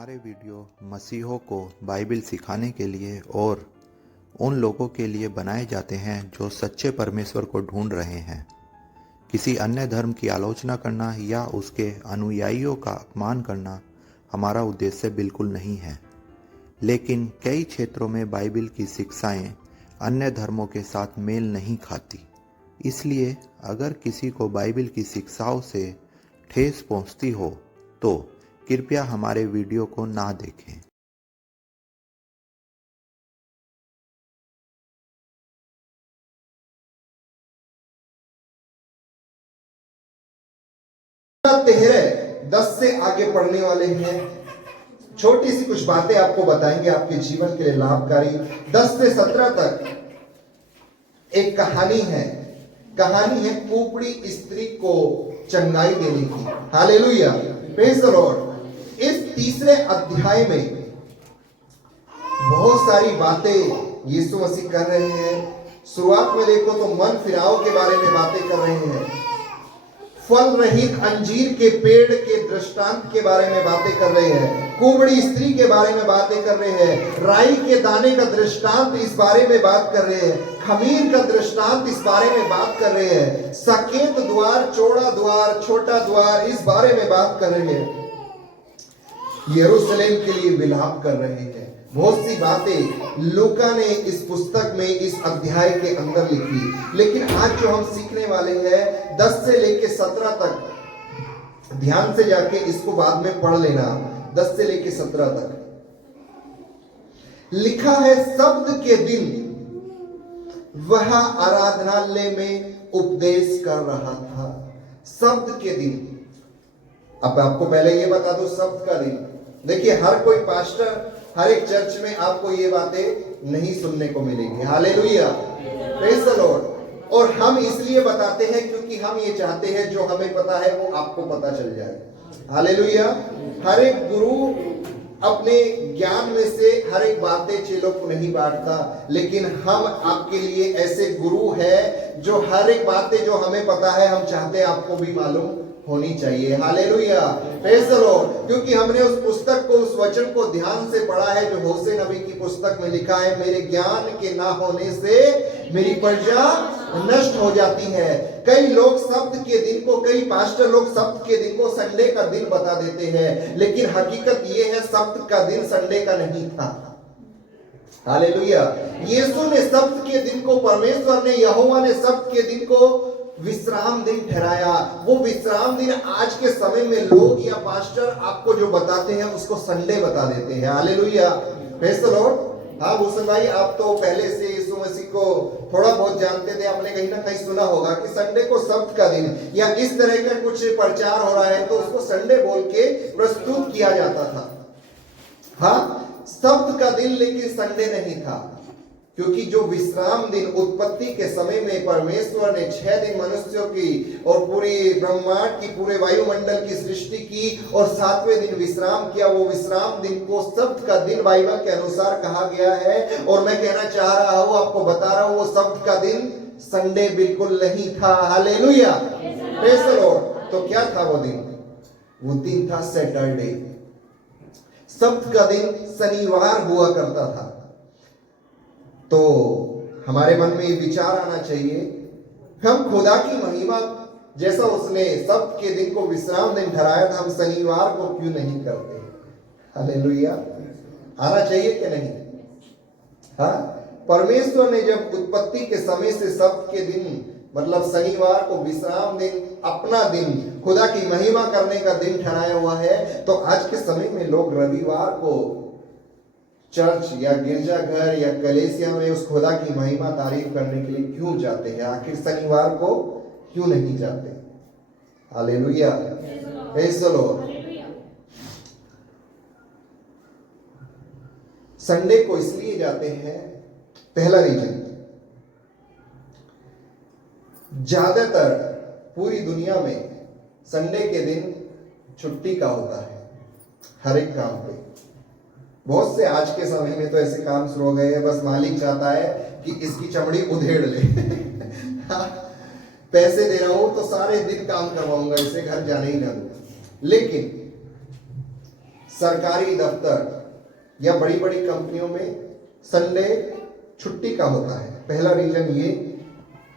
हमारे वीडियो मसीहों को बाइबल सिखाने के लिए और उन लोगों के लिए बनाए जाते हैं जो सच्चे परमेश्वर को ढूंढ रहे हैं। किसी अन्य धर्म की आलोचना करना या उसके अनुयायियों का अपमान करना हमारा उद्देश्य बिल्कुल नहीं है, लेकिन कई क्षेत्रों में बाइबल की शिक्षाएं अन्य धर्मों के साथ मेल नहीं खाती। इसलिए अगर किसी को बाइबल की शिक्षाओं से ठेस पहुंचती हो तो कृपया हमारे वीडियो को ना देखें। तेरह 10 से आगे पढ़ने वाले हैं। छोटी सी कुछ बातें आपको बताएंगे, आपके जीवन के लिए लाभकारी। 10 से 17 तक एक कहानी है कुपड़ी स्त्री को चंगाई देने की। Hallelujah, praise the Lord. इस तीसरे अध्याय में बहुत सारी बातें यीशु मसीह कर रहे हैं। शुरुआत में देखो तो मन फिराव के बारे में बातें कर रहे हैं, फल रहित अंजीर के पेड़ के दृष्टांत के बारे में बातें कर रहे हैं, कुबड़ी स्त्री के बारे में बातें कर रहे हैं, राई के दाने का दृष्टांत इस बारे में बात कर रहे हैं, खमीर का दृष्टांत इस बारे में बात कर रहे हैं, सकेत द्वार, चौड़ा द्वार, छोटा द्वार, इस बारे में बात कर रहे हैं। यरूशलेम के लिए विलाप कर रहे हैं। बहुत सी बातें लूका ने इस पुस्तक में इस अध्याय के अंदर लिखी। लेकिन आज जो हम सीखने वाले हैं 10 से लेके 17 तक, ध्यान से जाके इसको बाद में पढ़ लेना। 10 से लेके 17 तक लिखा है, शब्द के दिन वह आराधनालय में उपदेश कर रहा था। शब्द के दिन। अब आपको पहले ये बता दो, शब्द का दिन। देखिए, हर कोई पास्टर, हर एक चर्च में आपको ये बातें नहीं सुनने को मिलेंगी। Hallelujah, praise the Lord. और हम इसलिए बताते हैं क्योंकि हम ये चाहते हैं जो हमें पता है वो आपको पता चल जाए। हालेलुया। हर एक गुरु अपने ज्ञान में से हर एक बातें चेलों को नहीं बांटता, लेकिन हम आपके लिए ऐसे गुरु हैं जो हर एक बातें जो हमें पता है हम चाहते हैं आपको भी मालूम होनी चाहिए। Hallelujah, praise the Lord. क्योंकि हमने उस पुस्तक को, उस वचन को ध्यान से पढ़ा है जो होशे नबी की पुस्तक में लिखा है, मेरे ज्ञान के ना होने से मेरी प्रजा नष्ट हो जाती है। कई लोग शब्द के दिन को, कई पास्टर लोग शब्द के दिन को संडे का दिन बता देते हैं, लेकिन हकीकत यह है शब्द का दिन संडे का नहीं था। हालेलुया। यीशु ने शब्द के दिन को, परमेश्वर ने, यहोवा ने शब्द के दिन को विश्राम दिन ठहराया। वो विश्राम दिन आज के समय में लोग या पास्टर आपको जो बताते हैं उसको संडे बता देते हैं। Hallelujah, praise the Lord. हाँ भूषण भाई, आप तो पहले से यीशु मसीह को थोड़ा बहुत जानते थे, आपने कहीं ना कहीं सुना होगा कि संडे को शब्द का दिन या इस तरह का कुछ प्रचार हो रहा है तो उसको संडे बोल के प्रस्तुत किया जाता था। हाँ, शब्द का दिन, लेकिन संडे नहीं था। क्योंकि जो विश्राम दिन उत्पत्ति के समय में परमेश्वर ने 6 दिन मनुष्यों की और पूरी ब्रह्मांड की, पूरे वायुमंडल की सृष्टि की और 7वें दिन विश्राम किया, वो विश्राम दिन को शब्द का दिन बाइबल के अनुसार कहा गया है। और मैं कहना चाह रहा हूं, आपको बता रहा हूं, वो शब्द का दिन संडे बिल्कुल नहीं था। Hallelujah, praise the Lord. तो क्या था वो दिन? वो दिन था सैटरडे। शब्द का दिन शनिवार हुआ करता था। तो हमारे मन में ये विचार आना चाहिए, हम खुदा की महिमा जैसा उसने शब्द के दिन को विश्राम दिन ठहराया था, हम शनिवार को क्यों नहीं करते? हालेलुया, आना चाहिए कि नहीं? हाँ, परमेश्वर ने जब उत्पत्ति के समय से शब्द के दिन मतलब शनिवार को विश्राम दिन, अपना दिन, खुदा की महिमा करने का दिन ठहराया हुआ है, तो आज के समय में लोग रविवार को चर्च या गिरजाघर या कलीसिया में उस खुदा की महिमा तारीफ करने के लिए क्यों जाते हैं? आखिर शनिवार को क्यों नहीं जाते? Hallelujah, praise the Lord. Sunday को इसलिए जाते हैं, पहला रीजन, ज्यादातर पूरी दुनिया में संडे के दिन छुट्टी का होता है हर एक काम पे। बहुत से आज के समय में तो ऐसे काम शुरू हो गए हैं, बस मालिक चाहता है कि इसकी चमड़ी उधेड़ ले पैसे दे रहा हूं तो सारे दिन काम करवाऊंगा, इसे घर जाने ही ना दूं। लेकिन सरकारी दफ्तर या बड़ी बड़ी कंपनियों में संडे छुट्टी का होता है। पहला रीजन ये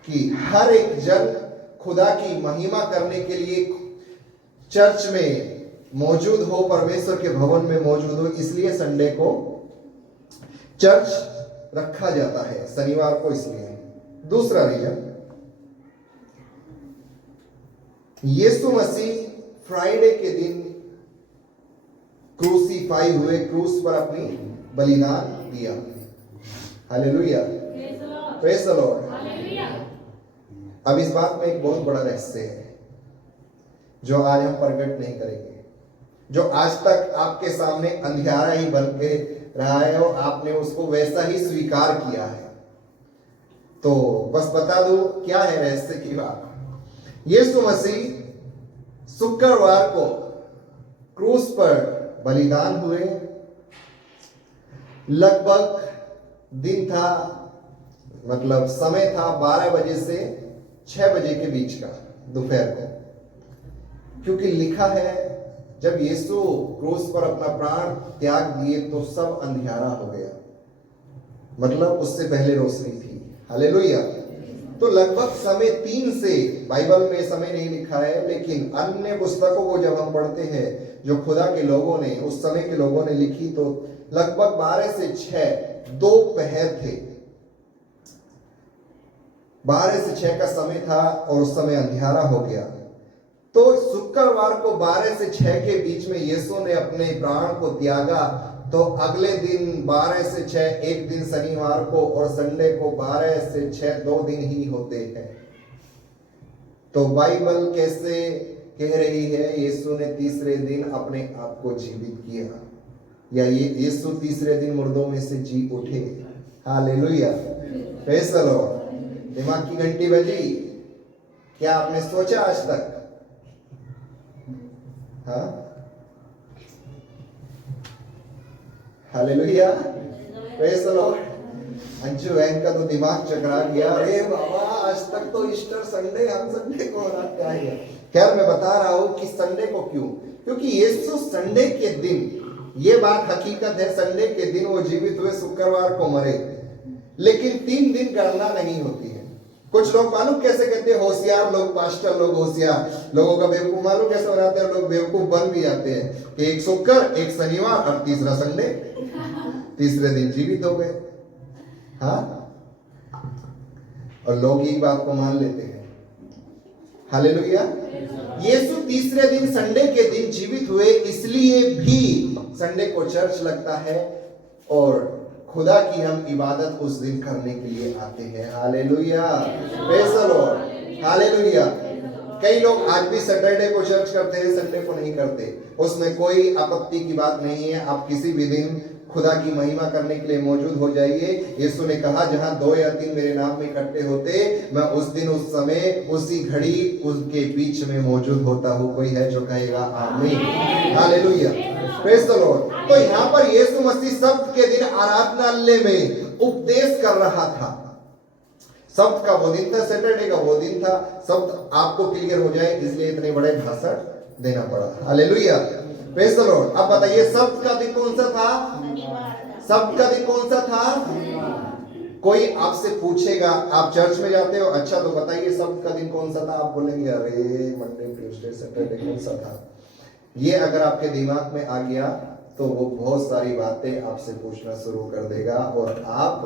कि हर एक जन खुदा की महिमा करने के लिए चर्च में मौजूद हो, परमेश्वर के भवन में मौजूद हो, इसलिए संडे को चर्च रखा जाता है, शनिवार को इसलिए। दूसरा रीजन, यीशु मसीह फ्राइडे के दिन क्रूसीफाई हुए, क्रूस पर अपनी बलिदान दिया। Hallelujah, praise the Lord. अब इस बात में एक बहुत बड़ा रहस्य है जो आज हम प्रकट नहीं करेंगे, जो आज तक आपके सामने अंधियारा ही बन के रहा है और आपने उसको वैसा ही स्वीकार किया है। तो बस बता दूं क्या है रहस्य की बात। यीशु मसीह शुक्रवार को क्रूस पर बलिदान हुए। लगभग दिन था, मतलब समय था 12 बजे से 6 बजे के बीच का, दोपहर को। क्योंकि लिखा है जब यीशु क्रूस पर अपना प्राण त्याग दिए तो सब अंधियारा हो गया, मतलब उससे पहले रोशनी थी। हालेलुया। तो लगभग समय 3 से, बाइबल में समय नहीं लिखा है, लेकिन अन्य पुस्तकों को जब हम पढ़ते हैं जो खुदा के लोगों ने, उस समय के लोगों ने लिखी, तो लगभग 12 से 6 दोपहर थे। 12 से 6 का समय था और उस समय अंधियारा हो गया। तो शुक्रवार को 12 से 6 के बीच में यीशु ने अपने प्राण को त्यागा। तो अगले दिन 12 से 6, एक दिन शनिवार को और संडे को 12 से 6, 2 दिन ही होते हैं। तो बाइबल कैसे कह रही है यीशु ने तीसरे दिन अपने आप को जीवित किया, या ये यीशु तीसरे दिन मुर्दों में से जी उठे। Hallelujah, praise the Lord. दिमाग की घंटी बजी। क्या आपने सोचा आज तक? हाँ, hallelujah, praise the Lord. Anju बहन का तो दिमाग चकरा गया। अरे बाबा, आज तक तो ईस्टर संडे, हम संडे को मनाते हैं। खैर, मैं बता रहा हूं कि संडे को क्यों, क्योंकि यीशु संडे के दिन, ये बात हकीकत है, संडे के दिन वो जीवित हुए, शुक्रवार को मरे, लेकिन 3 दिन गणना नहीं होती है। कुछ लोग मालूम कैसे कहते हैं, होशियार लोग, पास्टर लोग होशियार, लोगों का बेवकूफ मालूम कैसे बनाते हैं, लोग बेवकूफ बन भी जाते हैं कि एक शुक्र, एक शनिवार और तीसरा संडे, तीसरे दिन जीवित हो गए। हाँ, और लोग ये बात को मान लेते हैं। हालेलुया। यीशु तीसरे दिन संडे के दिन जीवित हुए, इसलिए भी संडे को चर्च लगता है और खुदा की हम इबादत उस दिन करने के लिए आते हैं। Hallelujah, praise the Lord. Hallelujah. कई लोग आज भी सैटरडे को चर्च करते हैं, संडे को नहीं करते। उसमें कोई आपत्ति की बात नहीं है। आप किसी भी दिन खुदा की महिमा करने के लिए मौजूद हो जाइए। यीशु ने कहा, जहां 2 या 3 मेरे नाम में इकट्ठे होते, मैं उस दिन, उस समय, उसी घड़ी उनके बीच में मौजूद होता हूं। कोई है जो कहेगा आमीन? Hallelujah, praise the Lord. तो यहाँ पर यीशु मसीह सब्त के दिन आराधनालय में उपदेश कर रहा था। सब्त का वो दिन था, सैटरडे का वो दिन था। सब्त आपको क्लियर हो जाए इसलिए इतने बड़े भाषण देना पड़ा। Hallelujah, praise the Lord. अब बताइए, सब्त का दिन कौन सा था? सब्त का दिन कौन सा था? कोई आपसे पूछेगा, आप चर्च में जाते हो, अच्छा तो बताइए सब्त का दिन कौन सा था? आप बोलेंगे, अरे मंडे, ट्यूसडे, सैटरडे कौन सा था? ये अगर आपके दिमाग में आ गया तो वो बहुत सारी बातें आपसे पूछना शुरू कर देगा और आप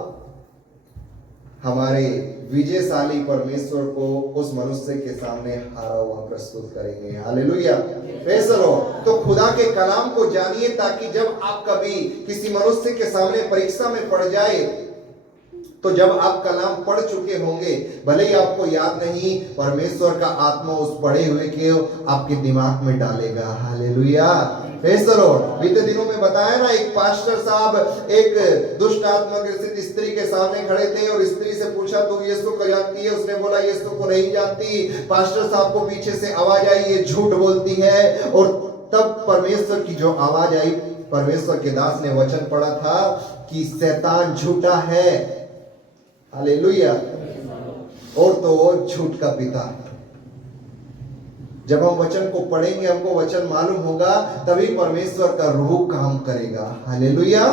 हमारे विजयशाली परमेश्वर को उस मनुष्य के सामने हारा हुआ प्रस्तुत करेंगे। Hallelujah, praise the Lord. तो खुदा के कलाम को जानिए, ताकि जब आप कभी किसी मनुष्य के सामने परीक्षा में पड़ जाए, तो जब आप कलाम पढ़ चुके होंगे, भले ही आपको याद नहीं, परमेश्वर का आत्मा उस पढ़े हुए के आपके दिमाग में डालेगा। Hallelujah, praise the Lord. बीते दिनों में बताया ना, एक पास्टर साहब एक दुष्ट आत्मा ग्रसित स्त्री के सामने खड़े थे और स्त्री से पूछा, तू यीशु को जानती है? उसने बोला, यीशु को नहीं जानती। पास्टर साहब को पीछे से आवाज आई, ये झूठ बोलती है। और तब परमेश्वर की जो आवाज आई, परमेश्वर के दास ने वचन पढ़ा था कि शैतान झूठा है। हालेलुया, और तो और झूठ का पिता। जब हम वचन को पढ़ेंगे, हमको वचन मालूम होगा, तभी परमेश्वर का रूह काम करेगा। Hallelujah,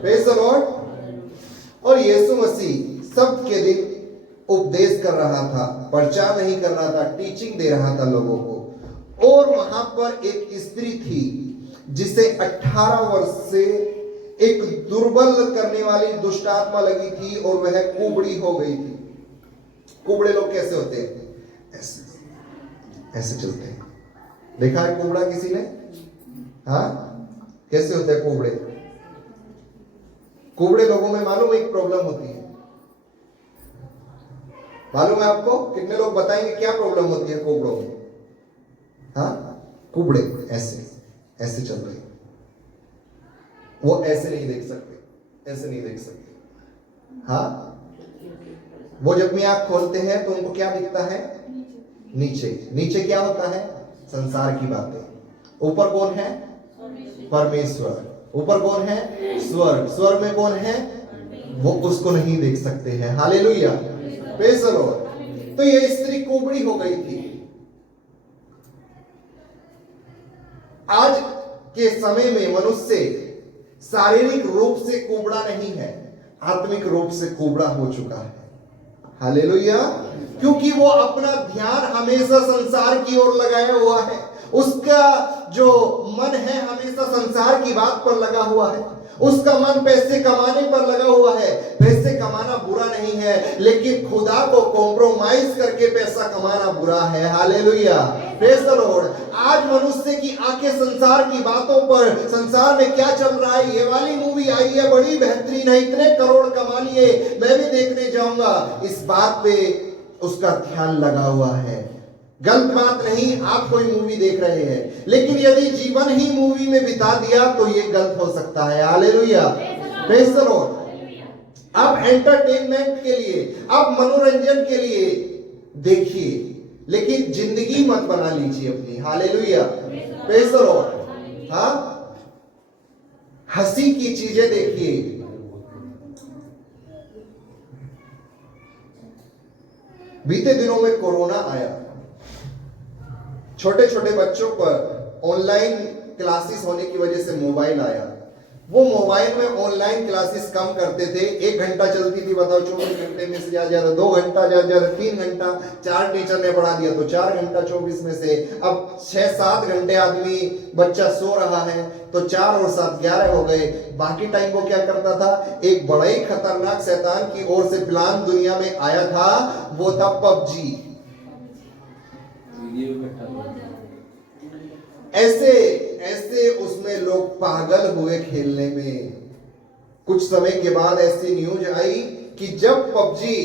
praise the Lord. और यीशु मसीह शब्द के दिन उपदेश कर रहा था, प्रचार नहीं कर रहा था, टीचिंग दे रहा था लोगों को। और वहां पर एक स्त्री थी जिसे 18 वर्ष से एक दुर्बल करने वाली दुष्ट आत्मा लगी थी और वह कुबड़ी हो गई थी। कुबड़े लोग कैसे होते हैं? ऐसे ऐसे चलते हैं। देखा है कुबड़ा किसी ने? हाँ, कैसे होते हैं कुबड़े? कुबड़े लोगों में मालूम एक प्रॉब्लम होती है। मालूम है आपको? कितने लोग बताएंगे क्या प्रॉब्लम होती है कुबड़ों में? हाँ, कुबड़े ऐसे ऐसे चल रहे, वो ऐसे नहीं देख सकते, ऐसे नहीं देख सकते। हाँ, वो जब भी आंख खोलते हैं तो उनको क्या दिखता है? नीचे। नीचे क्या होता है? संसार की बातें। ऊपर कौन है? परमेश्वर। ऊपर कौन है? स्वर्ग। स्वर्ग में कौन है? वो उसको नहीं देख सकते हैं। Hallelujah, praise the Lord. तो ये स्त्री कुबड़ी हो गई थी। आज के समय में मनुष्य शारीरिक रूप से कुबड़ा नहीं है, आत्मिक रूप से कुबड़ा हो चुका है। हालेलुया, क्योंकि वो अपना ध्यान हमेशा संसार की ओर लगाया हुआ है। उसका जो मन है हमेशा संसार की बात पर लगा हुआ है। उसका मन पैसे कमाने पर लगा हुआ है। पैसे कमाना बुरा नहीं है, लेकिन खुदा को कॉम्प्रोमाइज करके पैसा कमाना बुरा है। Hallelujah, praise the Lord. आज मनुष्य की आंखें संसार की बातों पर, संसार में क्या चल रहा है, ये वाली मूवी आई है, बड़ी बेहतरीन है, इतने करोड़ कमा लिए, मैं भी देखने जाऊंगा, इस बात पे उसका ध्यान लगा हुआ है। गलत बात नहीं, आप कोई मूवी देख रहे हैं, लेकिन यदि जीवन ही मूवी में बिता दिया तो ये गलत हो सकता है। Hallelujah, praise the Lord. आप एंटरटेनमेंट के लिए, आप मनोरंजन के लिए देखिए, लेकिन जिंदगी मत बना लीजिए अपनी। Hallelujah, praise the Lord. हाँ, हंसी की चीजें देखिए। बीते दिनों में कोरोना आया, छोटे छोटे बच्चों पर ऑनलाइन क्लासेस होने की वजह से मोबाइल आया। वो मोबाइल में ऑनलाइन क्लासेस कम करते थे। 1 घंटा चलती थी, बताओ 24 घंटे में से ज्यादा 2 घंटा, ज्यादा 3 घंटा, 4 टीचर ने पढ़ा दिया तो 4 घंटा 24 में से अब 6-7 घंटे आदमी बच्चा सो रहा है, तो 4 और 7 11 हो गए। बाकी टाइम वो क्या करता था? एक बड़ा ही खतरनाक शैतान की ओर से प्लान दुनिया में आया था, वो था पबजी। ऐसे ऐसे उसमें लोग पागल हुए खेलने में। कुछ समय के बाद ऐसी न्यूज आई कि जब पबजी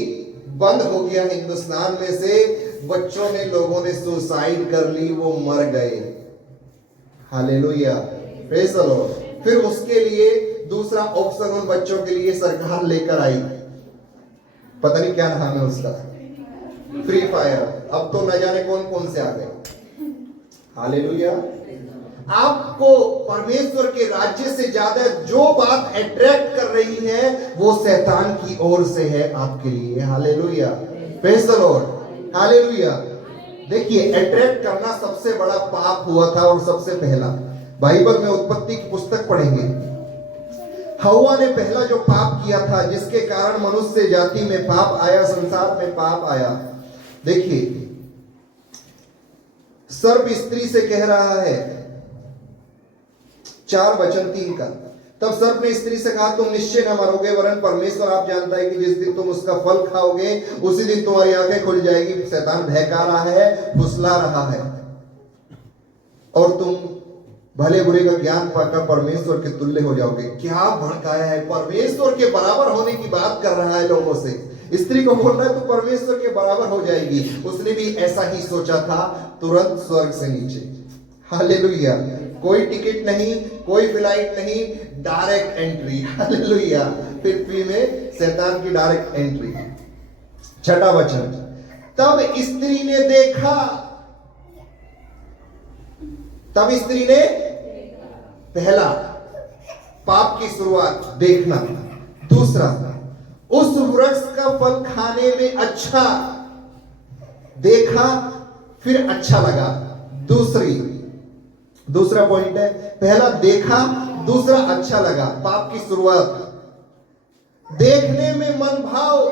बंद हो गया हिंदुस्तान में से, बच्चों ने, लोगों ने सुसाइड कर ली, वो मर गए। Hallelujah, praise the Lord. फिर उसके लिए दूसरा ऑप्शन उन बच्चों के लिए सरकार लेकर आई, पता नहीं क्या नाम है उसका, फ्री फायर। अब तो न जाने कौन कौन से आ गए। हालेलुया। आपको परमेश्वर के राज्य से ज्यादा जो बात अट्रैक्ट कर रही है वो शैतान की ओर से है आपके लिए। Hallelujah, praise the Lord. Hallelujah. देखिए, अट्रैक्ट करना सबसे बड़ा पाप हुआ था, और सबसे पहला बाइबल में उत्पत्ति की पुस्तक पढ़ेंगे, हव्वा ने पहला जो पाप किया था, जिसके कारण मनुष्य जाति में पाप आया, संसार में पाप आया। देखिए, सर्प स्त्री से कह रहा है, 4:3 का, तब सर्प ने स्त्री से कहा, तुम निश्चय न मरोगे, वरन परमेश्वर आप जानता है कि जिस दिन तुम उसका फल खाओगे उसी दिन तुम्हारी आंखें खुल जाएगी। शैतान बहका रहा है, फुसला रहा है, और तुम भले बुरे का ज्ञान पाकर परमेश्वर के तुल्य हो जाओगे। क्या भड़काया है? परमेश्वर के बराबर होने की बात कर रहा है लोगों से। स्त्री को बोल रहा है तू परमेश्वर के बराबर हो जाएगी। उसने भी ऐसा ही सोचा था, तुरंत स्वर्ग से नीचे। हालेलुया, कोई टिकट नहीं, कोई फ्लाइट नहीं, डायरेक्ट एंट्री। हालेलुया, पृथ्वी में शैतान की डायरेक्ट एंट्री। 6वां वचन, तब स्त्री ने देखा, तब स्त्री ने, पहला पाप की शुरुआत देखना। दूसरा, उस वृक्ष का फल खाने में अच्छा देखा, फिर अच्छा लगा। दूसरा पॉइंट है, पहला देखा, दूसरा अच्छा लगा। पाप की शुरुआत देखने में मन भाव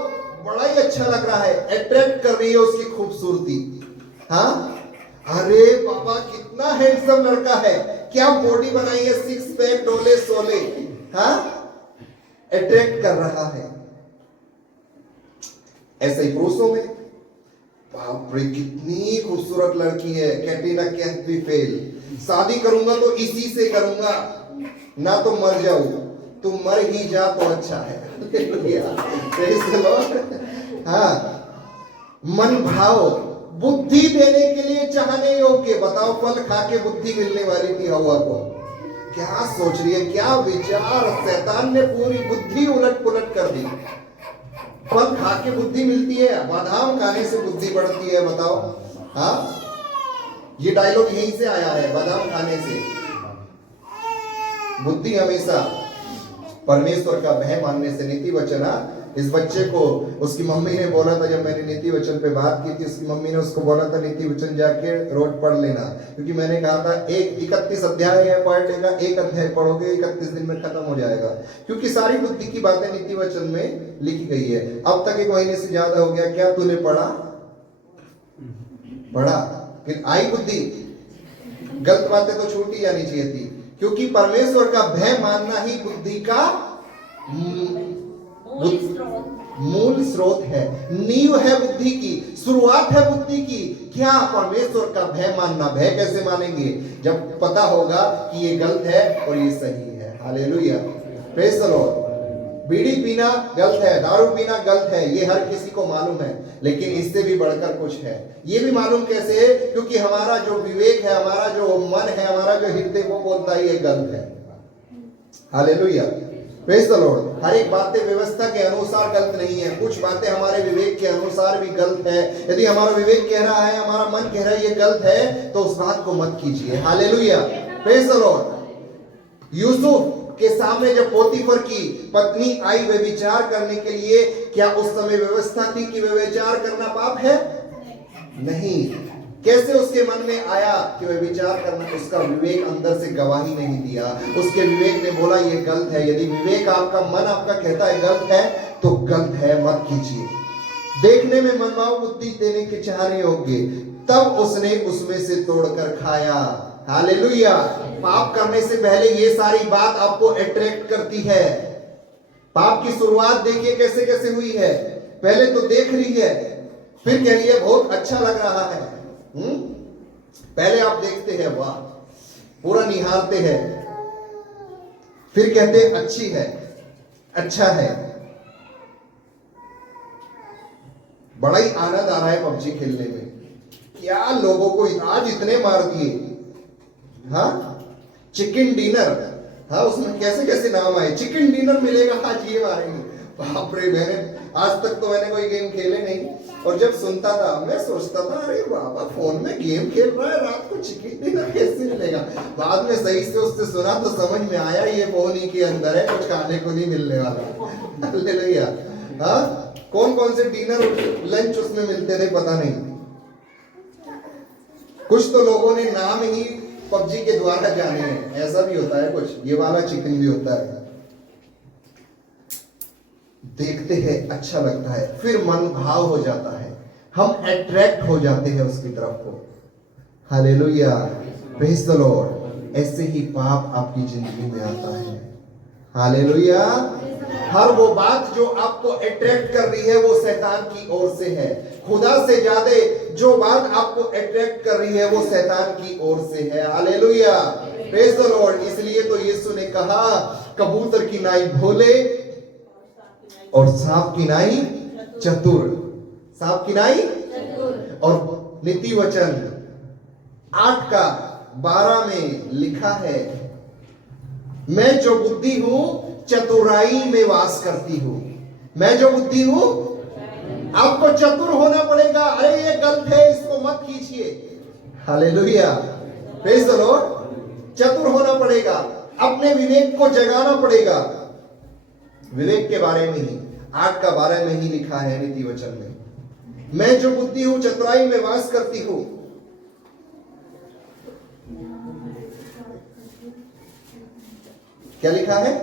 बड़ा ही अच्छा लग रहा है, अट्रैक्ट कर रही है उसकी खूबसूरती। हाँ, अरे बाबा कितना हैंडसम लड़का है, क्या बॉडी बनाई है, सिक्स पैक, डोले सोले। हाँ, अट्रैक्ट कर रहा है। ऐसे ही पुरुषों में, बाप रे कितनी खूबसूरत लड़की है, कैटरीना कैफ भी फेल, शादी करूंगा तो इसी से करूंगा, ना तो मर जाऊं, तू मर ही जा तो अच्छा है। हाँ, मन भाव, बुद्धि देने के लिए चाहने योग्य। बताओ, फल खा के बुद्धि मिलने वाली थी हवा को, क्या सोच रही है, क्या विचार, शैतान ने पूरी बुद्धि उलट पुलट कर दी। फल खा के बुद्धि मिलती है, बादाम खाने से बुद्धि बढ़ती है, बताओ। हाँ, ये डायलॉग यहीं से आया है, बादाम खाने से। बुद्धि हमेशा परमेश्वर का भय मानने से। नीति वचन, इस बच्चे को उसकी मम्मी ने बोला था, जब मैंने नीति वचन पे बात की थी, उसकी मम्मी ने उसको बोला था नीति वचन जाके रोज पढ़ लेना, क्योंकि मैंने कहा था 31 अध्याय है पर डे का, एक अध्याय पढ़ोगे 31 दिन में खत्म हो जाएगा, क्योंकि सारी बुद्धि की बातें नीति वचन में लिखी गई है। अब तक 1 महीने से ज्यादा हो गया, क्या तूने पढ़ा? फिर आई बुद्धि? गलत बातें तो छूट ही जानी चाहिए थी, क्योंकि परमेश्वर का भय मानना ही बुद्धि का मूल स्रोत है, नींव है बुद्धि की, शुरुआत है बुद्धि की। क्या? परमेश्वर का भय मानना। भय कैसे मानेंगे? जब पता होगा कि ये गलत है और ये सही है। Hallelujah, praise the Lord. बीड़ी पीना गलत है, दारू पीना गलत है, ये हर किसी को मालूम है, लेकिन इससे भी बढ़कर कुछ है। ये भी मालूम कैसे है? क्योंकि हमारा जो विवेक है, हमारा जो मन है, हमारा जो हृदय, वो बोलता है ये गलत है। Hallelujah, praise the Lord. हर एक बातें व्यवस्था के अनुसार गलत नहीं है, कुछ बातें हमारे विवेक के अनुसार भी गलत है। यदि हमारा विवेक कह रहा है, हमारा मन कह रहा है ये गलत है, तो उस बात को मत कीजिए। Hallelujah, praise the Lord. Yusuf के सामने जब पोतीफर की पत्नी आई व्यभिचार करने के लिए, क्या उस समय व्यवस्था थी कि व्यभिचार करना पाप है? नहीं। कैसे उसके मन में आया कि व्यभिचार करना? उसका विवेक अंदर से गवाही नहीं दिया, उसके विवेक ने बोला ये गलत है। यदि विवेक आपका, मन आपका कहता है गलत है, तो गलत है, मत कीजिए। देखने में मनभाव बुद्धि देने के चाहने योग्य, तब उसने उसमें से तोड़कर खाया। हालेलुया। पाप करने से पहले ये सारी बात आपको अट्रैक्ट करती है। पाप की शुरुआत देखिए कैसे कैसे हुई है। पहले तो देख रही है, फिर कह रही है बहुत अच्छा लग रहा है। पहले आप देखते हैं, वाह, पूरा निहारते हैं, फिर कहते हैं अच्छी है, अच्छा है। बड़ा ही आनंद आ रहा है पबजी खेलने में। क्या लोगों को आज इतने मार दिए। हाँ, चिकन डिनर, हाँ, उसमें कैसे कैसे नाम आए, चिकन डिनर मिलेगा आज ये मारेंगे। बाप रे, मैंने आज तक तो मैंने कोई गेम खेले नहीं, और जब सुनता था मैं सोचता था अरे बाबा फोन में गेम खेल रहा है, रात को चिकन डिनर कैसे मिलेगा। बाद में सही से उससे सुना तो समझ में आया ये फोन ही के अंदर है, कुछ खाने को नहीं मिलने वाला। हालेलुया। हाँ, कौन कौन से डिनर लंच उसमें मिलते थे पता नहीं। कुछ तो लोगों ने नाम ही पबजी के द्वारा जाने हैं, ऐसा भी होता है कुछ। ये वाला चिकन भी होता है। देखते हैं अच्छा लगता है, फिर मन भाव हो जाता है, हम अट्रैक्ट हो जाते हैं उसकी तरफ को। Hallelujah, praise the Lord. ऐसे ही पाप आपकी जिंदगी में आता है। हालेलुया। हर वो बात जो आपको अट्रैक्ट कर रही है, वो शैतान की ओर से है। खुदा से ज्यादा जो बात आपको अट्रैक्ट कर रही है, वो शैतान की ओर से है। Hallelujah, praise the Lord. इसलिए तो यीशु ने कहा, कबूतर की नाई भोले और सांप की नाई चतुर। सांप की नाई और नीति वचन 8:12 में लिखा है, मैं जो बुद्धि हूं चतुराई में वास करती हूं। मैं जो बुद्धि हूं, आपको चतुर होना पड़ेगा। अरे ये गलत है, इसको मत कीजिए। Hallelujah, praise the Lord. चतुर होना पड़ेगा, अपने विवेक को जगाना पड़ेगा। विवेक के बारे में ही 8:12 में ही लिखा है नीति वचन में, मैं जो बुद्धि हूं चतुराई में वास करती हूं। क्या लिखा है?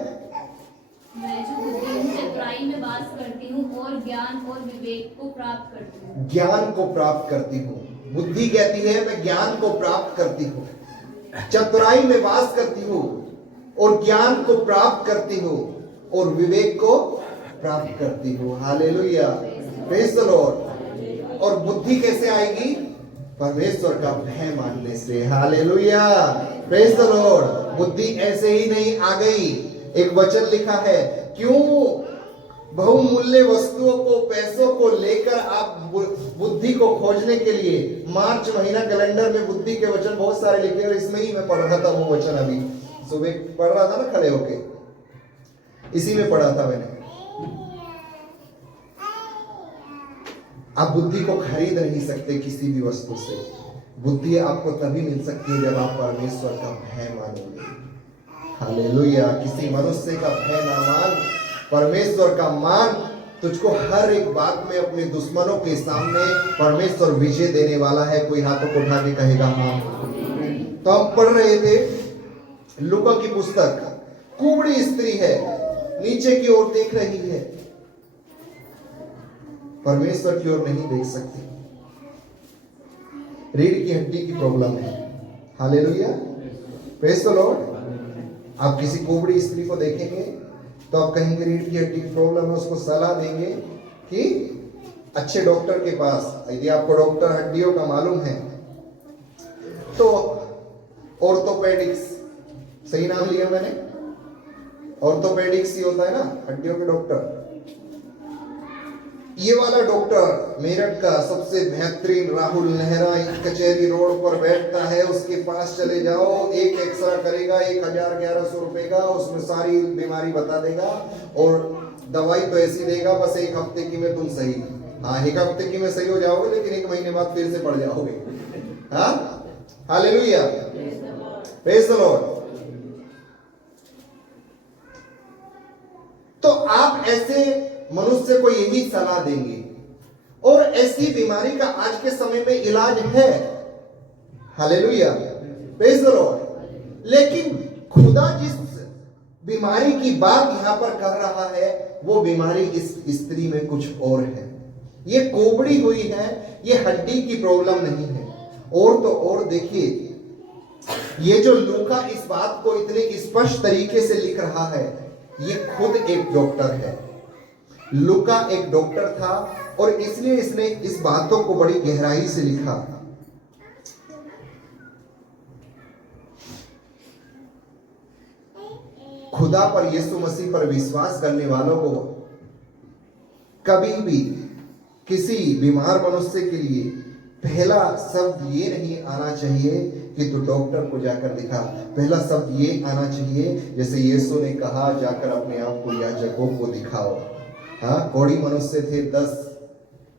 मैं जो बुद्धि हूँ चतुराई में वास करती हूँ और ज्ञान और विवेक को प्राप्त करती हूँ। ज्ञान को प्राप्त करती हूँ। बुद्धि कहती है मैं ज्ञान को प्राप्त करती हूँ, चतुराई में वास करती हूँ और ज्ञान को प्राप्त करती हूँ और विवेक को प्राप्त करती हूँ। Hallelujah, praise the Lord. और बुद्धि कैसे आएगी? परमेश्वर का भय मानने से। Hallelujah, praise the Lord. बुद्धि ऐसे ही नहीं आ गई। एक वचन लिखा है, क्यों बहुमूल्य वस्तुओं को, पैसों को लेकर आप बुद्धि को खोजने के लिए। मार्च महीना कैलेंडर में बुद्धि के वचन बहुत सारे लिखे और इसमें ही मैं पढ़ रहा था वो वचन, अभी सुबह पढ़ रहा था ना खड़े होके, इसी में पढ़ा था मैंने। आप बुद्धि को खरीद नहीं सकते किसी भी वस्तु से। बुद्धि आपको तभी मिल सकती है जब आप परमेश्वर का भय मानोगे। हालेलुया, किसी मनुष्य का भय ना मान, परमेश्वर का मान। तुझको हर एक बात में अपने दुश्मनों के सामने परमेश्वर विजय देने वाला है। कोई हाथों को उठा के कहेगा हाँ। तो हम पढ़ रहे थे लूका की पुस्तक, कुबड़ी स्त्री है, नीचे की ओर देख रही है, परमेश्वर की ओर नहीं देख सकती। रीढ़ की हड्डी की प्रॉब्लम है। Hallelujah, praise the Lord. आप किसी कुबड़ी स्त्री को देखेंगे तो आप कहेंगे रीढ़ की हड्डी की प्रॉब्लम है, उसको सलाह देंगे कि अच्छे डॉक्टर के पास। यदि आपको डॉक्टर हड्डियों का मालूम है तो ऑर्थोपेडिक्स, सही नाम लिया मैंने, ऑर्थोपेडिक्स ही होता है ना, हड्डियों के डॉक्टर। ये वाला डॉक्टर मेरठ का सबसे बेहतरीन राहुल नेहरा कचहरी रोड पर बैठता है, उसके पास चले जाओ, एक एक्सरा करेगा 1000-1100 रुपए का, उसमें सारी बीमारी बता देगा और दवाई तो ऐसी देगा बस 1 हफ्ते की में तुम सही। हाँ, 1 हफ्ते की में सही हो जाओगे लेकिन 1 महीने बाद फिर से पड़ जाओगे। हाँ, हालेलुया, प्रेज द लॉर्ड। तो आप ऐसे मनुष्य को यही सलाह देंगे और ऐसी बीमारी का आज के समय में इलाज है। Hallelujah, praise the Lord. लेकिन खुदा जिस बीमारी की बात यहां पर कर रहा है वो बीमारी इस स्त्री में कुछ और है। ये कोबड़ी हुई है, ये हड्डी की प्रॉब्लम नहीं है। और तो और देखिए, ये जो लूका इस बात को इतने स्पष्ट तरीके से लिख रहा है, ये खुद एक डॉक्टर है। लूका एक डॉक्टर था और इसलिए इसने इस बातों को बड़ी गहराई से लिखा। खुदा पर, यीशु मसीह पर विश्वास करने वालों को कभी भी किसी बीमार मनुष्य के लिए पहला शब्द ये नहीं आना चाहिए कि तू डॉक्टर को जाकर दिखा। पहला शब्द ये आना चाहिए, जैसे यीशु ने कहा, जाकर अपने आप को याजकों को दिखाओ। हाँ, कोड़ी मनुष्य थे 10,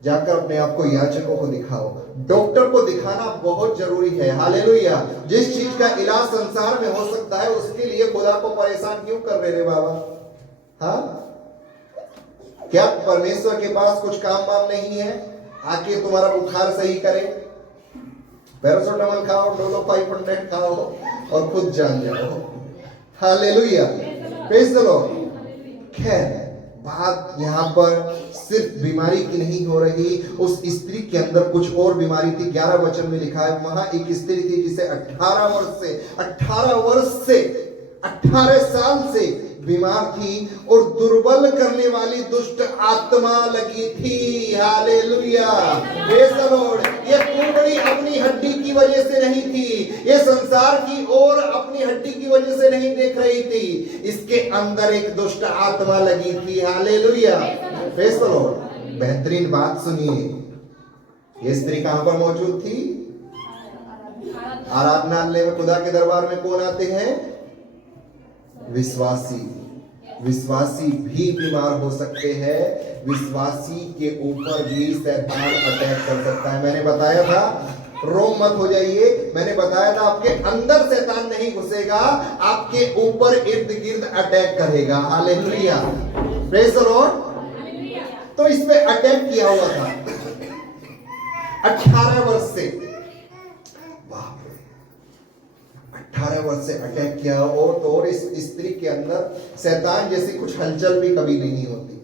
जाकर अपने आप को याजकों को दिखाओ। डॉक्टर को दिखाना बहुत जरूरी है। हालेलुया। जिस चीज का इलाज संसार में हो सकता है उसके लिए खुदा को परेशान क्यों कर रहे रे बाबा? हाँ, क्या परमेश्वर के पास कुछ काम वाम नहीं है आके तुम्हारा बुखार सही करे? पैरासिटामोल खाओ, डोलो 500 खाओ और खुद जान जाओ। Hallelujah, praise the Lord. खैर, बात यहाँ पर सिर्फ बीमारी की नहीं हो रही, उस स्त्री के अंदर कुछ और बीमारी थी। 11 वचन में लिखा है, वहां एक स्त्री थी जिसे 18 साल से बीमार थी और दुर्बल करने वाली दुष्ट आत्मा लगी थी। Hallelujah, praise the Lord. ये कुबड़ी अपनी हड्डी की वजह से नहीं थी, ये संसार की ओर अपनी हड्डी की वजह से नहीं देख रही थी, इसके अंदर एक दुष्ट आत्मा लगी थी। Hallelujah, praise the Lord. बेहतरीन बात सुनिए, ये स्त्री कहां पर मौजूद थी? आराधनालय में। खुदा के दरबार में कौन आते हैं? विश्वासी। विश्वासी भी बीमार हो सकते हैं, विश्वासी के ऊपर भी शैतान अटैक कर सकता है। मैंने बताया था, रोम मत हो जाइए, मैंने बताया था आपके अंदर शैतान नहीं घुसेगा, आपके ऊपर इर्द गिर्द अटैक करेगा। Hallelujah, praise the Lord. तो इस पे अटैक किया हुआ था 18 वर्ष से। 18 वर्ष से अटैक किया, और तो और इस स्त्री के अंदर शैतान जैसी कुछ हलचल भी कभी नहीं होती,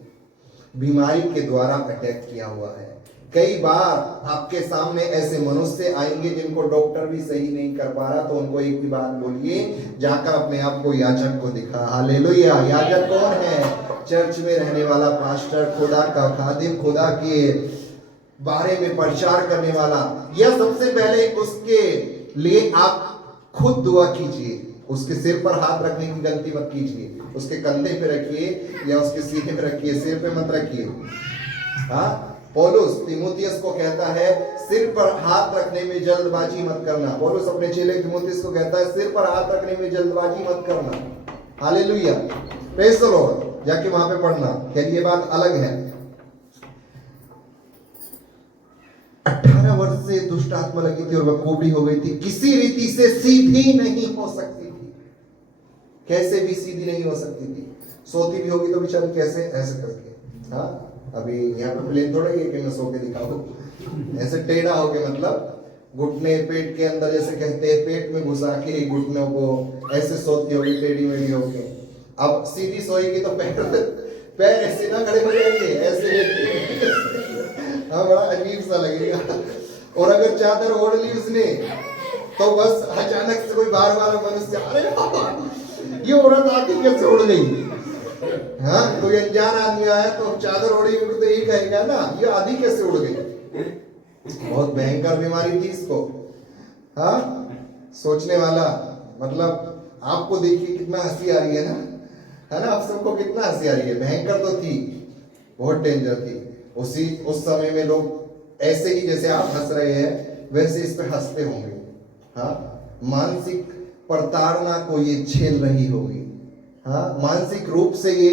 बीमारी के द्वारा अटैक किया हुआ है। कई बार आपके सामने ऐसे मनुष्य आएंगे जिनको डॉक्टर भी सही नहीं कर पा रहा, तो उनको एक ही बात बोलिए, जाकर अपने आप को याजक को दिखा। हालेलुया। याजक कौन है? चर्च में रहने वाला पास्टर, खुदा का खादिम, खुदा के बारे में प्रचार करने वाला। या सबसे पहले उसके लिए आप खुद दुआ कीजिए, उसके सिर पर हाथ रखने की गलती मत कीजिए, उसके कंधे पे रखिए या उसके सीने पे रखिए, सिर पे मत रखिए। हाँ, पौलुस तीमुथियुस को कहता है सिर पर हाथ रखने में जल्दबाजी मत करना। पौलुस अपने चेले तीमुथियुस को कहता है सिर पर हाथ रखने में जल्दबाजी मत करना। Hallelujah, praise the Lord. जाके वहां पे पढ़ना, खैर ये बात अलग है। 18 वर्ष से दुष्ट आत्मा लगी थी और वह कोबड़ी हो गई थी, किसी रीति से सीधी नहीं हो सकती थी। कैसे भी सीधी नहीं हो सकती थी, सोती भी होगी तो बेचारी कैसे, ऐसे करके। हाँ, अभी यहाँ पे प्लेन थोड़ा ही है कि मैं सो के दिखाऊं, ऐसे टेढ़ा होके, मतलब घुटने पेट के अंदर जैसे कहते हैं पेट में घुसा के घुटनों को ऐसे सोती होगी, टेढ़ी मेढ़ी होके। अब सीधी सोएगी तो पैर ऐसे ना खड़े हो जाएंगे, ऐसे हाँ, बड़ा अजीब सा लगेगा। और अगर चादर ओढ़ ली उसने तो बस अचानक से कोई बार बार मनुष्य, अरे ये औरत आती कैसे उड़ गई। हाँ, कोई अनजान आदमी आया तो चादर ओढ़ी हुई तो यही कहेगा ना, ये आधी कैसे उड़ गई। बहुत भयंकर बीमारी थी इसको। हाँ, सोचने वाला, मतलब आपको देखिए कितना हंसी आ रही है ना, है ना, आप सबको कितना हंसी आ रही है। भयंकर तो थी, बहुत डेंजर थी। उस समय में लोग ऐसे ही जैसे आप हंस रहे हैं वैसे इस पे हंसते होंगे। हाँ, मानसिक प्रताड़ना को ये झेल रही होगी। हाँ, मानसिक रूप से ये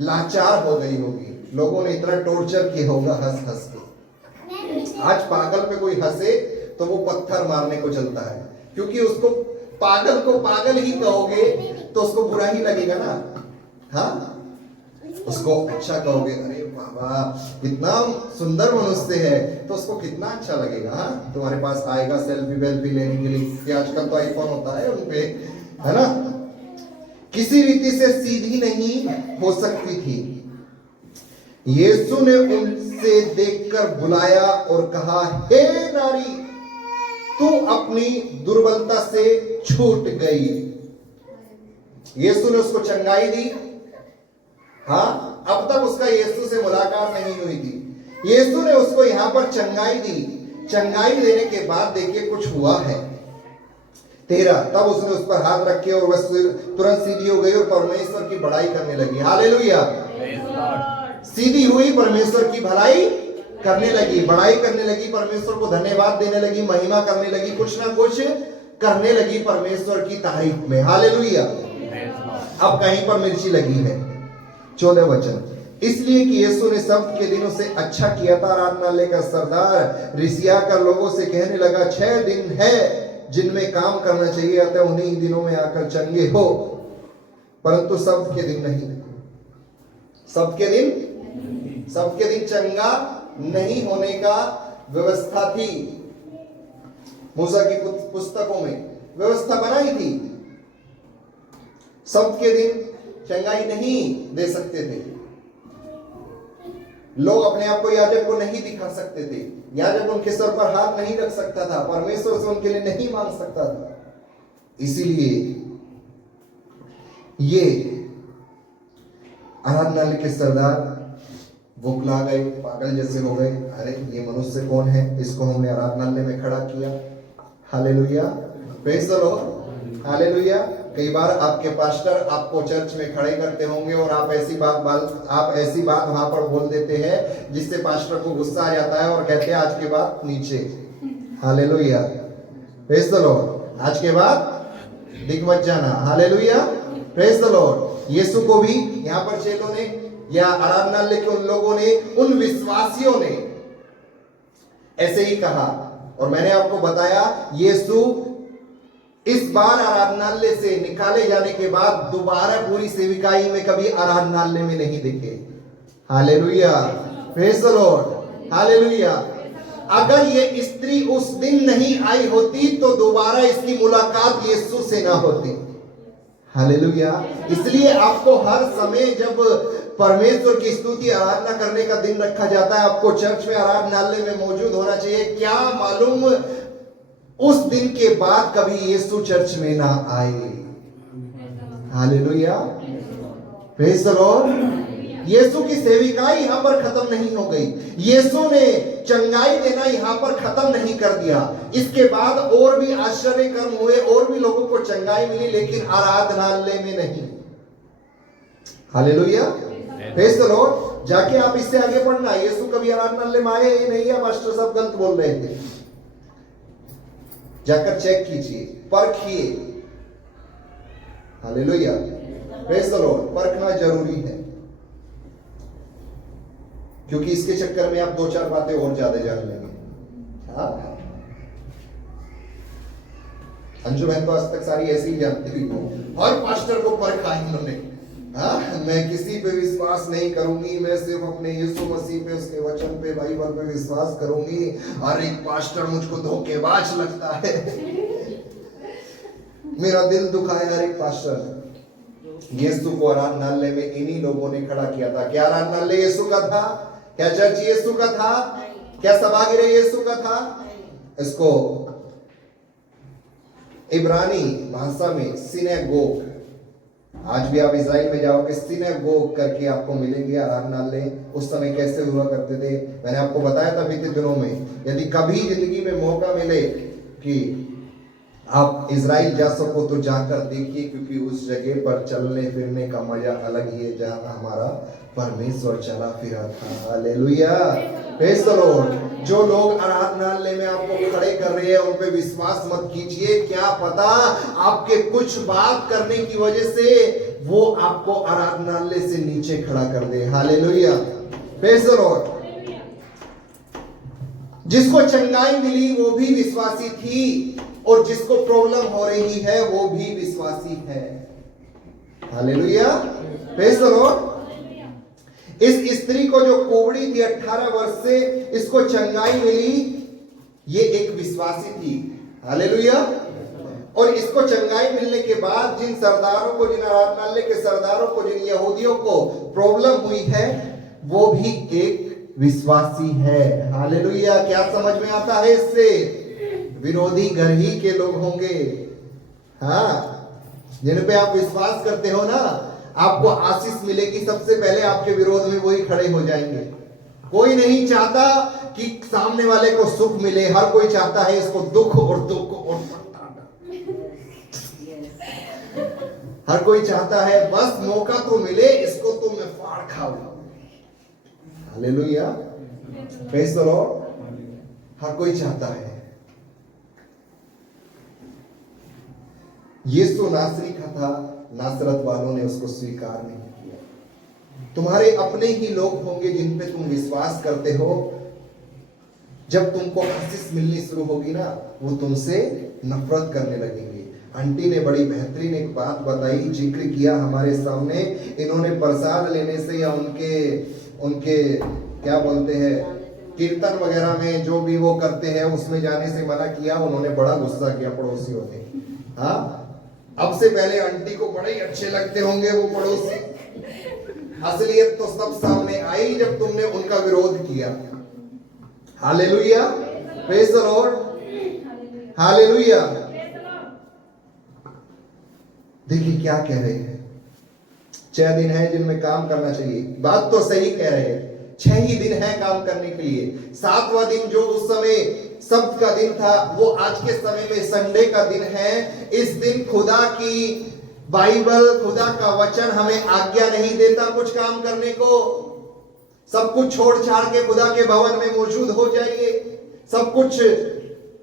लाचार हो गई होगी। लोगों ने इतना टॉर्चर किया होगा हंस हंस के। आज पागल पे कोई हंसे तो वो पत्थर मारने को चलता है, क्योंकि उसको पागल को पागल ही कहोगे तो उसको बुरा ही लगेगा ना। हाँ, उसको अच्छा कहोगे, अरे बाबा कितना सुंदर मनुष्य है, तो उसको कितना अच्छा लगेगा। हाँ, तुम्हारे पास आएगा सेल्फी वेल्फी लेने के लिए, आजकल तो आईफोन होता है उनपे, है ना। किसी रीति से सीधी नहीं हो सकती थी। यीशु ने उनसे देखकर बुलाया और कहा, हे नारी, तू अपनी दुर्बलता से छूट गई। यीशु ने उसको चंगाई दी। हाँ, अब तक उसका यीशु से मुलाकात नहीं हुई थी। यीशु ने उसको यहां पर चंगाई दी। चंगाई देने के बाद देखिए कुछ हुआ है। 13, तब उसने उस पर हाथ रखे और वह तुरंत सीधी हो गई और परमेश्वर की बड़ाई करने लगी। हालेलुया, सीधी हुई, परमेश्वर की भलाई करने लगी, बड़ाई करने लगी, परमेश्वर को धन्यवाद देने लगी, महिमा करने लगी, कुछ ना कुछ करने लगी परमेश्वर की तारीफ में। हालेलुया। अब कहीं पर मिर्ची लगी है। 14 वचन, इसलिए कि यीशु ने सब्त के दिनों से अच्छा किया था। आराधनालय का सरदार रिसिया कर लोगों से कहने लगा, 6 दिन है जिनमें काम करना चाहिए, अतः उन्हीं दिनों में आकर चंगे हो, परंतु सब्त के दिन नहीं। सब्त के दिन चंगा नहीं होने का व्यवस्था थी। मूसा की पुस्तकों में व्यवस्था बनाई थी। सब्त के दिन चंगाई नहीं दे सकते थे। लोग अपने आप को याजक को नहीं दिखा सकते थे। याजक उनके सर पर हाथ नहीं रख सकता था, परमेश्वर से उनके लिए नहीं मांग सकता था। इसीलिए ये आराधनालय के सरदार बुकला गए, पागल जैसे हो गए। अरे ये मनुष्य कौन है, इसको हमने आराधनालय में खड़ा किया। Hallelujah, praise the Lord, hallelujah. कई बार आपके पास्टर आपको चर्च में खड़े करते होंगे और आप ऐसी बात वहां पर बोल देते हैं जिससे पास्टर को गुस्सा आ जाता है और कहते हैं आज के बाद नीचे। Hallelujah, praise the Lord. आज के बाद दिख मत जाना। Hallelujah, praise the Lord. यीशु को भी यहाँ पर चेलों ने या आराधनालय के उन लोगों ने, उन विश्वासियों ने ऐसे ही कहा। और मैंने आपको बताया यीशु इस बार आराधनालय से निकाले जाने के बाद दोबारा पूरी सेविकाई में कभी आराधनालय में नहीं दिखे। Hallelujah, praise the Lord, hallelujah. अगर ये स्त्री उस दिन नहीं आई होती तो दोबारा इसकी मुलाकात यीशु से ना होती। हालेलुया। इसलिए आपको हर समय जब परमेश्वर की स्तुति आराधना करने का दिन रखा जाता है, आपको चर्च में आराधनालय में मौजूद होना चाहिए। क्या मालूम उस दिन के बाद कभी यीशु चर्च में ना आए। Hallelujah, praise the Lord. यीशु की सेविकाई यहां पर खत्म नहीं हो गई, यीशु ने चंगाई देना यहां पर खत्म नहीं कर दिया। इसके बाद और भी आश्चर्य कर्म हुए, और भी लोगों को चंगाई मिली, लेकिन आराधनालय में नहीं। Hallelujah, praise the Lord. जाके आप इससे आगे पढ़ना, यीशु कभी आराधनालय में आए ये नहीं है, मास्टर साहब गलत बोल रहे थे। जाकर चेक कीजिए, परखिए। Hallelujah, praise the Lord. परखना जरूरी है, क्योंकि इसके चक्कर में आप 2-4 बातें और ज्यादा जान लेंगे। हाँ, अंजू बहन तो आज तक सारी ऐसी ही जानती हुई हो, हर पास्टर को परखा इन्होंने। हाँ, मैं किसी पे विश्वास नहीं करूंगी, मैं सिर्फ अपने यीशु मसीह पे, उसके वचन पे, बाइबल पे विश्वास करूंगी। हर एक पास्टर मुझको धोखेबाज लगता है। मेरा दिल दुखा है हर एक पास्टर। यीशु को आराधनालय में इन्हीं लोगों ने खड़ा किया था। क्या आराधनालय यीशु का था? क्या चर्च यीशु का था? क्या सभागृह यीशु का था? इसको इब्रानी भाषा में सिनेगोग, आज भी आप इजराइल में जाओगे सिनेगोग करके आपको मिलेंगे आराधनालय। उस समय कैसे हुआ करते थे मैंने आपको बताया था बीते दिनों में। यदि कभी जिंदगी में मौका मिले कि आप इजराइल जा सको तो जाकर देखिए, क्योंकि उस जगह पर चलने फिरने का मजा अलग ही है जहां हमारा परमेश्वर चला फिरा था। Hallelujah, praise the Lord. जो लोग आराधनालय में आपको खड़े कर रहे हैं उन पे विश्वास मत कीजिए। क्या पता आपके कुछ बात करने की वजह से वो आपको आराधनालय से नीचे खड़ा कर दे। Hallelujah, praise the Lord. जिसको चंगाई मिली वो भी विश्वासी थी, और जिसको प्रॉब्लम हो रही है वो भी विश्वासी है। Hallelujah, praise the Lord. इस स्त्री को जो कोबड़ी थी 18 वर्ष से, इसको चंगाई मिली, ये एक विश्वासी थी। हालेलुया। और इसको चंगाई मिलने के बाद जिन सरदारों को, जिन आराधनालय के सरदारों को, जिन यहूदियों को प्रॉब्लम हुई है, वो भी एक विश्वासी है। हालेलुया। क्या समझ में आता है इससे? विरोधी घर ही के लोग होंगे। हाँ, जिन पे आप विश्वास करते हो ना, आपको आशीष मिलेगी। सबसे पहले आपके विरोध में वही खड़े हो जाएंगे। कोई नहीं चाहता कि सामने वाले को सुख मिले, हर कोई चाहता है इसको दुख और दुख और हर कोई चाहता है बस मौका तो मिले, इसको तो मैं फाड़ खाऊं। Hallelujah, praise the Lord. हर कोई चाहता है। यीशु नासरी का था, नासरत वालों ने उसको स्वीकार नहीं किया। तुम्हारे अपने ही लोग होंगे जिन पे तुम विश्वास करते हो, जब तुमको आशीष मिलनी शुरू होगी ना, वो तुमसे नफरत करने लगेंगे। आंटी ने बड़ी बेहतरीन एक बात बताई, जिक्र किया हमारे सामने। इन्होंने प्रसाद लेने से या उनके क्या बोलते हैं, कीर्तन वगैरह में जो भी वो करते हैं उसमें जाने से मना किया। उन्होंने बड़ा गुस्सा किया पड़ोसियों ने। हाँ, अब से पहले आंटी को बड़े ही अच्छे लगते होंगे वो पड़ोसी। असलियत तो सब सामने आई जब तुमने उनका विरोध किया। Hallelujah, praise the Lord. Hallelujah. देखिए क्या कह रहे हैं, 6 दिन है जिनमें काम करना चाहिए। बात तो सही कह रहे हैं, 6 ही दिन है काम करने के लिए। 7वां दिन जो उस समय सब्त का दिन था, वो आज के समय में संडे का दिन है। इस दिन खुदा की बाइबल, खुदा का वचन हमें आज्ञा नहीं देता कुछ काम करने को। सब कुछ छोड़ छाड़ के खुदा के भवन में मौजूद हो जाइए, सब कुछ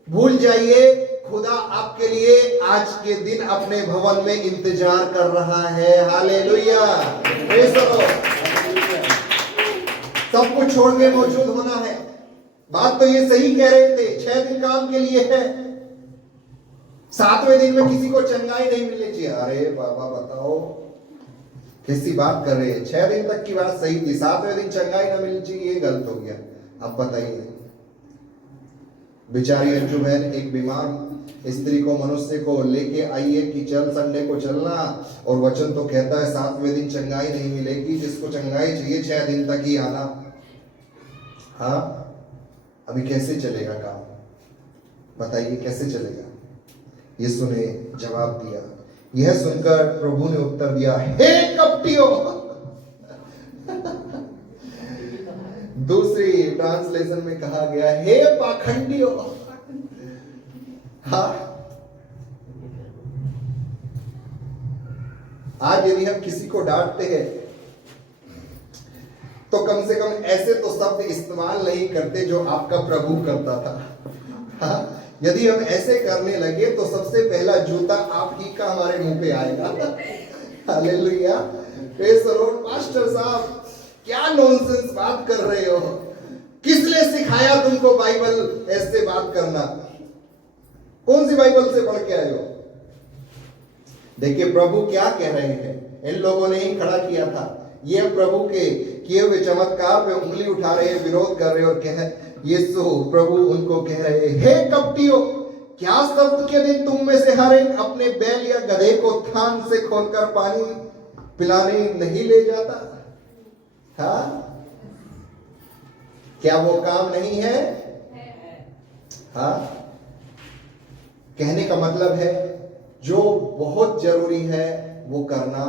भूल जाइए। खुदा आपके लिए आज के दिन अपने भवन में इंतजार कर रहा है। हालेलुया, सब कुछ छोड़ के मौजूद होना है। बात तो ये सही कह रहे थे, 6 दिन काम के लिए है। 7वें दिन में किसी को चंगाई नहीं मिलनी चाहिए। अरे बाबा बताओ कैसी बात कर रहे हैं। 6 दिन तक की बात सही थी, 7वें दिन चंगाई ना मिलनी चाहिए, ये गलत हो गया। अब बताइए बेचारी अंजू बहन एक बीमार स्त्री को, मनुष्य को लेके आई है कि चल संडे को चलना, और वचन तो कहता है 7वें दिन चंगाई नहीं मिलेगी, जिसको चंगाई चाहिए 6 दिन तक ही आना। हाँ, अभी कैसे चलेगा काम, बताइए कैसे चलेगा? यीशु ने जवाब दिया। यह सुनकर प्रभु ने उत्तर दिया, हे कपटियों। दूसरी ट्रांसलेशन में कहा गया, हे पाखंडियों। हाँ, आज यदि हम किसी को डांटते हैं तो कम से कम ऐसे तो शब्द इस्तेमाल नहीं करते जो आपका प्रभु करता था। हाँ, यदि हम ऐसे करने लगे तो सबसे पहला जूता आप ही का हमारे मुंह पे आएगा। Hallelujah, praise the Lord. Pastor साहब क्या नॉनसेंस बात कर रहे हो, किसने सिखाया तुमको बाइबल ऐसे बात करना? कौन सी बाइबल से पढ़ के आए हो? देखिए प्रभु क्या कह रहे हैं, इन लोगों ने ही खड़ा किया था। ये प्रभु के किए हुए चमत्कार पे उंगली उठा रहे हैं, विरोध कर रहे हैं और कह यीशु प्रभु उनको कह रहे हैं, हे कपटियों, क्या सब्त के दिन तुम में से हर एक अपने बैल या गधे को थान से खोलकर पानी पिलाने नहीं ले जाता? हाँ, क्या वो काम नहीं है? हाँ, कहने का मतलब है जो बहुत जरूरी है वो करना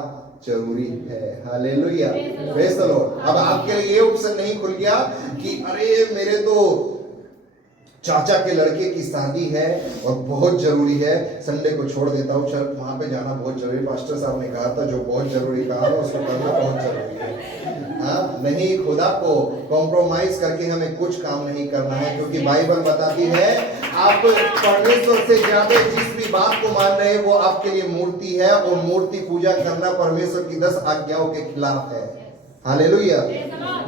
जरूरी है। Hallelujah, praise the Lord. अब आपके लिए ये ऑप्शन नहीं खुल गया कि अरे मेरे तो चाचा के लड़के की शादी है और बहुत जरूरी है, संडे को छोड़ देता हूँ, चल वहां पे जाना बहुत जरूरी। पास्टर साहब ने कहा था जो बहुत जरूरी काम है उसको करना बहुत जरूरी है। हाँ, नहीं, खुदा को कॉम्प्रोमाइज करके हमें कुछ काम नहीं करना है, क्योंकि बाइबल बताती है आप परमेश्वर से ज्यादा जिस भी बात को मान रहे हैं वो आपके लिए मूर्ति है, और मूर्ति पूजा करना परमेश्वर की 10 आज्ञाओं के खिलाफ है। हालेलुया।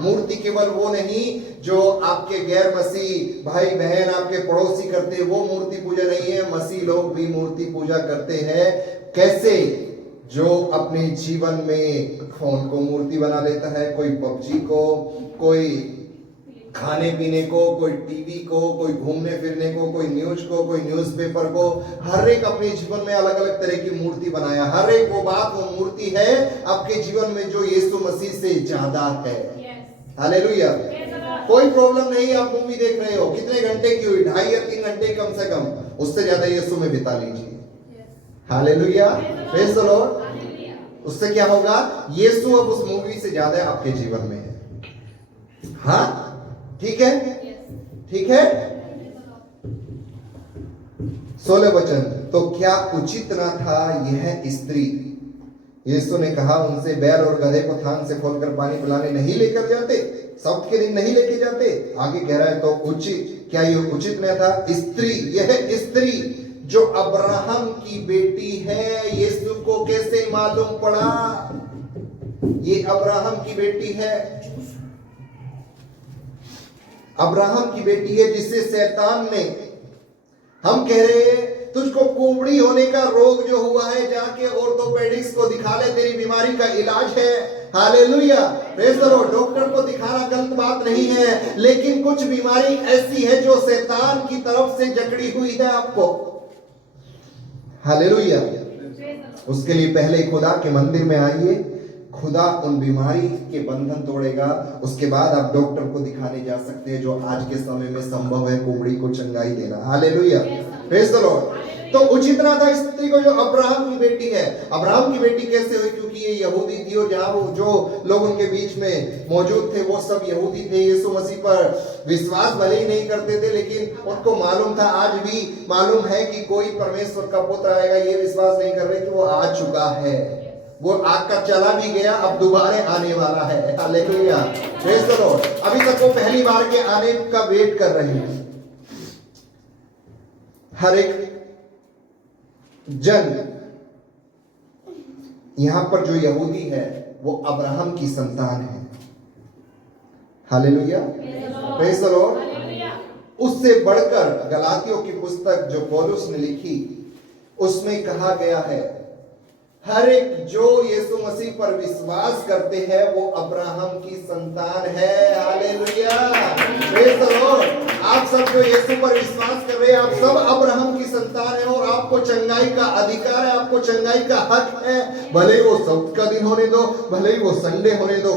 मूर्ति केवल वो नहीं जो आपके गैर मसीह भाई बहन आपके पड़ोसी करते हैं, वो मूर्ति पूजा नहीं है। मसीह लोग भी मूर्ति पूजा करते हैं। कैसे? जो अपने जीवन में फोन को मूर्ति बना लेता है, कोई पबजी को, कोई खाने पीने को, कोई टीवी को, कोई घूमने फिरने को, कोई न्यूज को, कोई न्यूज़पेपर को। हर एक अपने जीवन में अलग अलग तरह की मूर्ति बनाया। हर एक वो बात, वो मूर्ति है आपके जीवन में जो यीशु मसीह से ज्यादा है। हालेलुया। कोई प्रॉब्लम नहीं, आप मूवी देख रहे हो, कितने घंटे की हुई? 2.5 या 3 घंटे कम से कम, उससे ज्यादा यीशु में बिता लीजिए। Hallelujah, praise the Lord. उससे क्या होगा? यीशु अब उस मूवी से ज्यादा आपके जीवन में है। हाँ, ठीक है, ठीक है। 16 वचन, तो क्या उचित न था यह स्त्री? यीशु ने कहा उनसे, बैल और गधे को थान से खोलकर पानी पिलाने नहीं लेकर जाते? सब्त के दिन नहीं लेके जाते? आगे कह रहा है तो उचित, क्या ये उचित न था? स्त्री, यह स्त्री जो अब्राहम की बेटी है। यीशु को कैसे मालूम पड़ा ये अब्राहम की बेटी है? अब्राहम की बेटी है जिसे शैतान ने, हम कह रहे हैं तुझको कुंबड़ी होने का रोग जो हुआ है, जाके ऑर्थोपेडिक्स को दिखा ले, तेरी बीमारी का इलाज है। Hallelujah, praise the Lord. Doctor को दिखाना गलत बात नहीं है, लेकिन कुछ बीमारी ऐसी है जो शैतान की तरफ से जकड़ी हुई है आपको। हालेलुया। उसके लिए पहले खुदा के मंदिर में आइए, खुदा उन बीमारी के बंधन तोड़ेगा। उसके बाद आप डॉक्टर को दिखाने जा सकते हैं, जो आज के समय में संभव है, कुंबड़ी को चंगाई देना। Hallelujah, praise the Lord. तो उचित ना था स्त्री को जो अब्राहम की बेटी है। अब्राहम की बेटी कैसे हुई? क्योंकि ये यहूदी थी, और जहां वो जो लोग उनके बीच में मौजूद थे वो सब यहूदी थे। यीशु मसीह पर विश्वास भले ही नहीं करते थे, लेकिन उनको मालूम था, आज भी मालूम है कि कोई परमेश्वर का पुत्र आएगा। ये विश्वास नहीं कर रहे कि वो आ चुका है, वो आग का चला भी गया, अब दोबारा आने वाला है। Hallelujah, praise the Lord. अभी तक वो पहली बार के आने का वेट कर रहे हैं। हर एक जन यहां पर जो यहूदी है वो अब्राहम की संतान है। Hallelujah, praise the Lord. उससे बढ़कर गलातियों की पुस्तक जो पौलुस ने लिखी, उसमें कहा गया है हर एक जो यीशु मसीह पर विश्वास करते हैं वो अब्राहम की संतान है। Hallelujah, praise the Lord. आप सब जो यीशु पर विश्वास कर रहे हैं, आप सब अब्राहम की संतान है और आपको चंगाई का अधिकार है, आपको चंगाई का हक है। भले ही वो सब्त का दिन होने दो, भले ही वो संडे होने दो।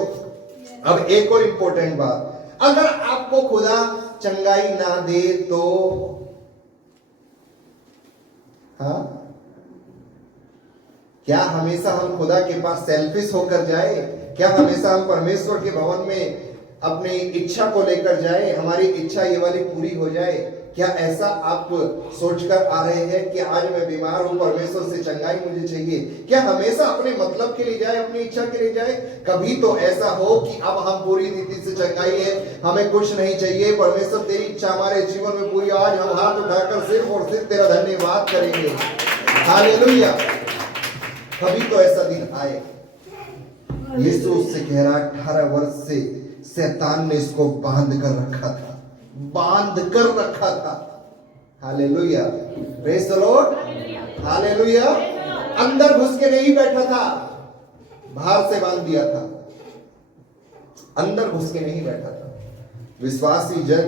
अब एक और इंपॉर्टेंट बात, अगर आपको खुदा चंगाई ना दे तो हाँ, क्या हमेशा हम खुदा के पास सेल्फिश होकर जाए? क्या हमेशा हम परमेश्वर के भवन में अपनी इच्छा को लेकर जाए, हमारी इच्छा ये वाली पूरी हो जाए? क्या ऐसा आप सोचकर आ रहे हैं कि आज मैं बीमार हूं, परमेश्वर से चंगाई मुझे चाहिए? क्या हमेशा अपने मतलब के लिए जाए, अपनी इच्छा के लिए जाए? कभी तो ऐसा हो कि अब हम पूरी रीति से चंगाई है, हमें कुछ नहीं चाहिए, परमेश्वर तेरी इच्छा हमारे जीवन में पूरी। आज हम हाथ उठाकर सिर्फ और सिर्फ तेरा धन्यवाद करेंगे। हालेलुया। कभी तो ऐसा दिन आए। यीशु उससे कह रहा 18 वर्ष से शैतान ने इसको बांध कर रखा था। Hallelujah, praise the Lord, hallelujah. अंदर घुस के नहीं बैठा था, बाहर से बांध दिया था, अंदर घुस के नहीं बैठा था। विश्वासी जन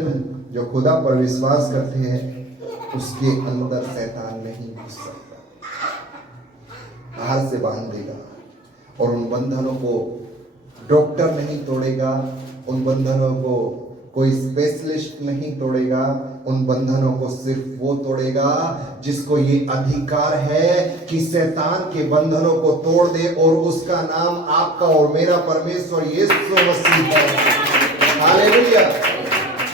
जो खुदा पर विश्वास करते हैं, उसके अंदर शैतान नहीं घुस सकता, बाहर से बांध देगा। और उन बंधनों को डॉक्टर नहीं तोड़ेगा, उन बंधनों को कोई स्पेशलिस्ट नहीं तोड़ेगा, उन बंधनों को सिर्फ वो तोड़ेगा जिसको ये अधिकार है कि शैतान के बंधनों को तोड़ दे, और उसका नाम आपका और मेरा परमेश्वर यीशु मसीह है। हालेलुया।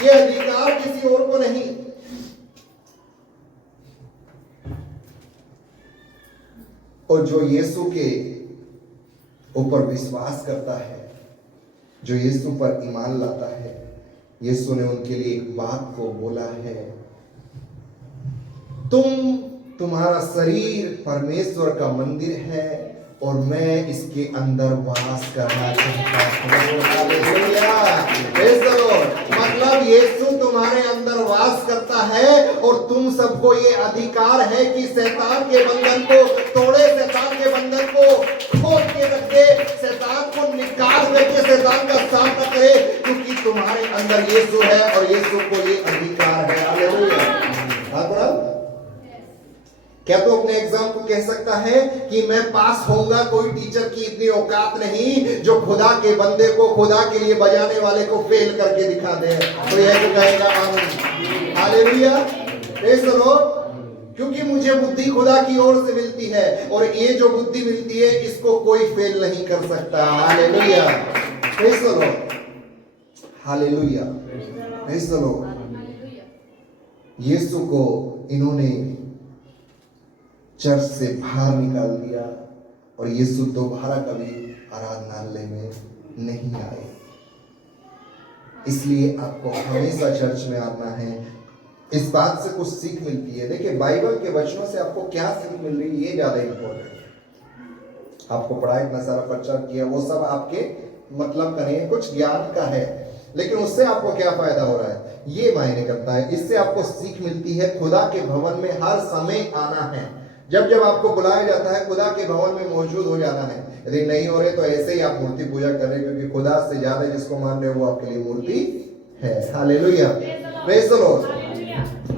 ये अधिकार किसी और को नहीं। और जो यीशु के ऊपर विश्वास करता है, जो यीशु पर ईमान लाता है, यीशु ने उनके लिए एक बात को बोला है, तुम्हारा शरीर परमेश्वर का मंदिर है और मैं इसके अंदर वास करना चाहता हूं। Hallelujah, praise the Lord. मतलब यीशु तुम्हारे अंदर वास करता है और तुम सबको ये अधिकार है कि शैतान के बंधन को तोड़े, शैतान के बंधन को खोल के रख दे, शैतान को निकाल करके शैतान का सामना करे, क्योंकि तुम्हारे अंदर यीशु है और यीशु को ये अधिकार है। हालेलुया। क्या तो अपने एग्जाम को कह सकता है कि मैं पास होऊंगा? कोई टीचर की इतनी औकात नहीं जो खुदा के बंदे को, खुदा के लिए बजाने वाले को फेल करके दिखा दे। तो यह जो कहेगा आमीन। Hallelujah, praise the Lord. क्योंकि मुझे बुद्धि खुदा की ओर से मिलती है और ये जो बुद्धि मिलती है इसको कोई फेल नहीं कर सकता। Hallelujah, praise the Lord, hallelujah, praise the Lord. यीशु को इन्होंने चर्च से बाहर निकाल दिया और यीशु दोबारा कभी आराधनालय में नहीं आए। इसलिए आपको हमेशा चर्च में आना है। इस बात से कुछ सीख मिलती है। देखिए, बाइबल के वचनों से आपको क्या सीख मिल रही है, ये ज्यादा इंपॉर्टेंट है। आपको पढ़ा, इतना सारा प्रचार किया, वो सब आपके मतलब का नहीं है, कुछ ज्ञान का है, लेकिन उससे आपको क्या फायदा हो रहा है ये मायने करता है। इससे आपको सीख मिलती है खुदा के भवन में हर समय आना है। जब जब आपको बुलाया जाता है खुदा के भवन में मौजूद हो जाना है। यदि नहीं हो रहे तो ऐसे ही आप मूर्ति पूजा कर रहे, क्योंकि खुदा से ज्यादा जिसको मान रहे हो वो आपके लिए मूर्ति है। Hallelujah, praise the Lord.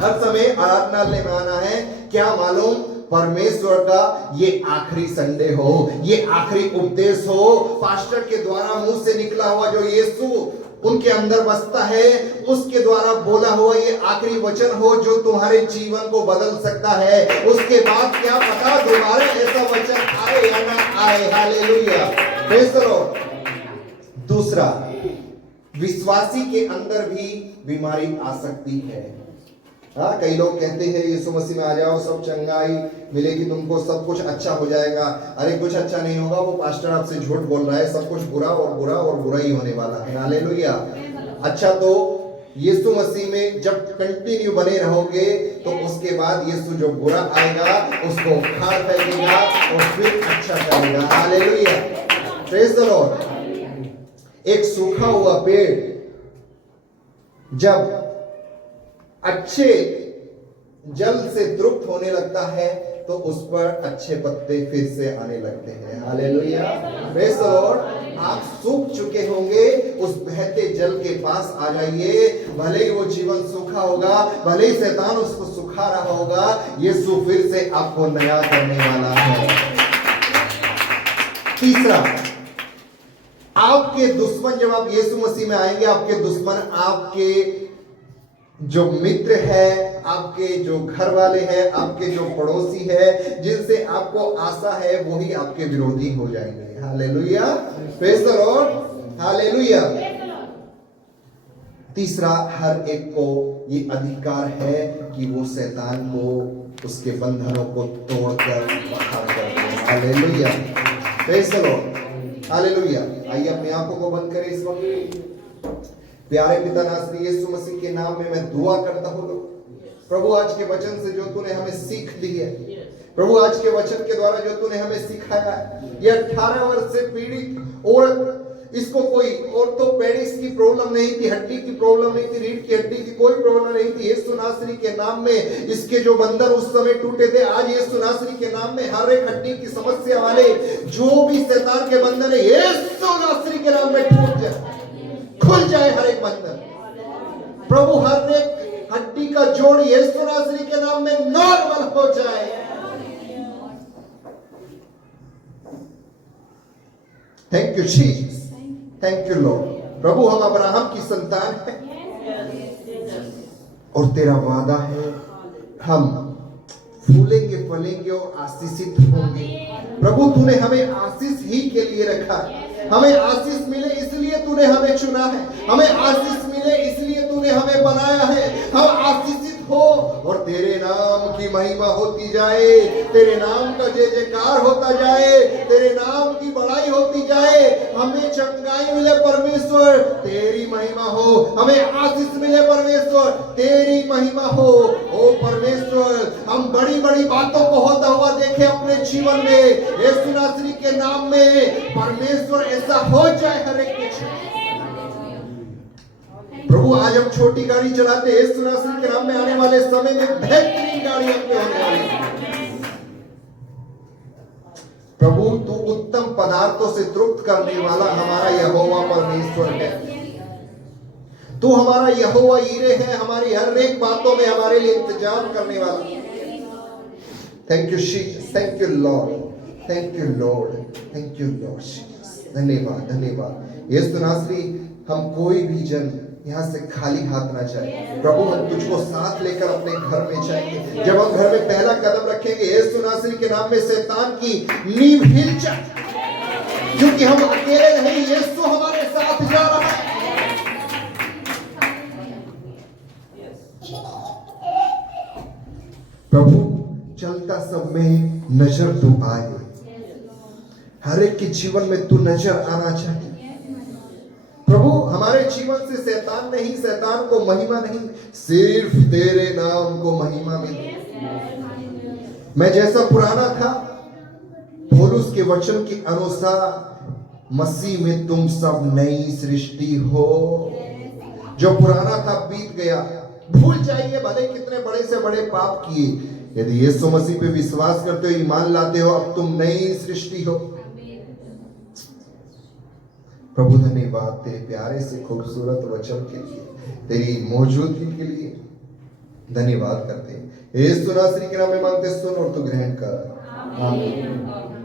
हर समय आराधनालय में आना है। क्या मालूम परमेश्वर का ये आखिरी संडे हो, ये आखिरी उपदेश हो, पास्टर के द्वारा मुंह से निकला हुआ जो यीशु उनके अंदर बसता है उसके द्वारा बोला हुआ ये आखिरी वचन हो जो तुम्हारे जीवन को बदल सकता है। उसके बाद क्या पता दोबारा ऐसा वचन आए या ना आए। Hallelujah, praise the Lord. दूसरा, विश्वासी के अंदर भी बीमारी आ सकती है। हाँ, कई लोग कहते हैं यीशु मसीह में आ जाओ, सब चंगाई मिलेगी तुमको, सब कुछ अच्छा हो जाएगा। अरे कुछ अच्छा नहीं होगा, वो पास्टर आपसे झूठ बोल रहा है, सब कुछ बुरा और बुरा और बुरा ही होने वाला है। हालेलुया। अच्छा, तो यीशु मसीह में जब कंटिन्यू बने रहोगे तो उसके बाद यीशु जो बुरा आएगा उसको उखाड़ फेंकेगा और फिर अच्छा करेगा। Hallelujah, praise the Lord. एक सूखा हुआ पेड़ जब अच्छे जल से तृप्त होने लगता है तो उस पर अच्छे पत्ते फिर से आने लगते हैं। Hallelujah, praise the Lord. आप सूख चुके होंगे, उस बहते जल के पास आ जाइए। भले ही वो जीवन सूखा होगा, भले ही शैतान उसको सुखा रहा होगा, यीशु फिर से आपको नया करने वाला है। तीसरा, आपके दुश्मन, जब आप यीशु मसीह में आएंगे, आपके दुश्मन आपके जो मित्र है, आपके जो घर वाले हैं, आपके जो पड़ोसी है, जिनसे आपको आशा है, वही आपके विरोधी हो जाएंगे। Hallelujah, praise the Lord, hallelujah. तीसरा, हर एक को ये अधिकार है कि वो शैतान को, उसके बंधनों को तोड़कर बाहर कर दे। Hallelujah, praise the Lord, hallelujah. आइए अपनी आंखों को बंद करें इस वक्त। प्यारे पिता नासरी यीशु मसीह के नाम में मैं दुआ करता हूँ प्रभु, आज के वचन से जो तूने हमें सीख दी है प्रभु, आज के वचन के द्वारा जो तूने हमें सिखाया है, ये 18 वर्ष से पीड़ित औरत, इसको कोई ऑर्थोपेडिक्स की प्रॉब्लम नहीं थी, हड्डी की प्रॉब्लम नहीं थी, रीढ़ की हड्डी की कोई प्रॉब्लम नहीं थी। यीशु नासरी के नाम में इसके जो बंधन उस समय टूटे थे, आज यीशु नासरी के नाम में हर एक हड्डी की समस्या वाले जो भी शैतान के बंधन है, यीशु नासरी के नाम में टूट जाए, खुल जाए हर एक बंधन प्रभु, हर एक हड्डी का जोड़ यीशु नासरी के नाम में नॉर्मल हो जाए। Thank you Jesus, thank you Lord. प्रभु, हम अब्राहम की संतान हैं और तेरा वादा है हम फूलेंगे, फलेंगे और आशीषित होंगे। प्रभु, तूने हमें आशीष ही के लिए रखा है, हमें आशीष मिले इसलिए तूने हमें चुना है, हमें आशीष मिले इसलिए तूने हमें बनाया है। हम आशीषित हो और तेरे नाम की महिमा होती जाए, तेरे नाम का जय जयकार होता जाए, तेरे नाम की बड़ाई होती जाए। हमें चंगाई मिले परमेश्वर, तेरी महिमा हो, हमें आशीष मिले परमेश्वर, तेरी महिमा हो। ओ परमेश्वर, हम बड़ी बड़ी बातों को होता हुआ देखे अपने जीवन में, यीशु नासरी के नाम में परमेश्वर ऐसा हो जाए हर एक के। प्रभु, आज हम छोटी गाड़ी चलाते, यीशु नासरी के नाम में आने वाले समय में बेहतरीन गाड़ी हमने होने वाली है। प्रभु, तू उत्तम पदार्थों से तृप्त करने वाला हमारा यहोवा परमेश्वर है, तू हमारा यहोवा यीरे है, हमारी हर एक बातों में हमारे लिए इंतजाम करने वाला। Thank you Jesus, thank you Lord, thank you Lord, thank you Lord Jesus. धन्यवाद, धन्यवाद। यीशु नासरी, हम कोई भी जन यहाँ से खाली हाथ ना जाए प्रभु, हम तुझको साथ लेकर अपने घर में जाएंगे। जब हम घर में पहला कदम रखेंगे, यीशु नासरी के नाम में शैतान की नींव हिल जाए, क्योंकि हम अकेले नहीं, यीशु हमारे साथ जा रहा है। प्रभु, चलता समय नजर तू आए, हर एक के जीवन में तू नजर आना चाहिए प्रभु। हमारे जीवन से शैतान नहीं, शैतान को महिमा नहीं, सिर्फ तेरे नाम को महिमा मिले। मैं जैसा पुराना था, पौलुस के वचन के अनुसार मसीह में तुम सब नई सृष्टि हो। जो पुराना था बीत गया, भूल जाइए, भले कितने बड़े से बड़े पाप किए। यदि यीशु मसीह पे विश्वास करते हो, ईमान लाते हो, अब तुम नई सृष्टि हो। प्रभु, धन्यवाद तेरे प्यारे से खूबसूरत वचन के लिए, तेरी मौजूदगी के लिए धन्यवाद करते हैं। यीशु नासरी के नाम में मांगते, सुन और तू ग्रहण कर। आमीन।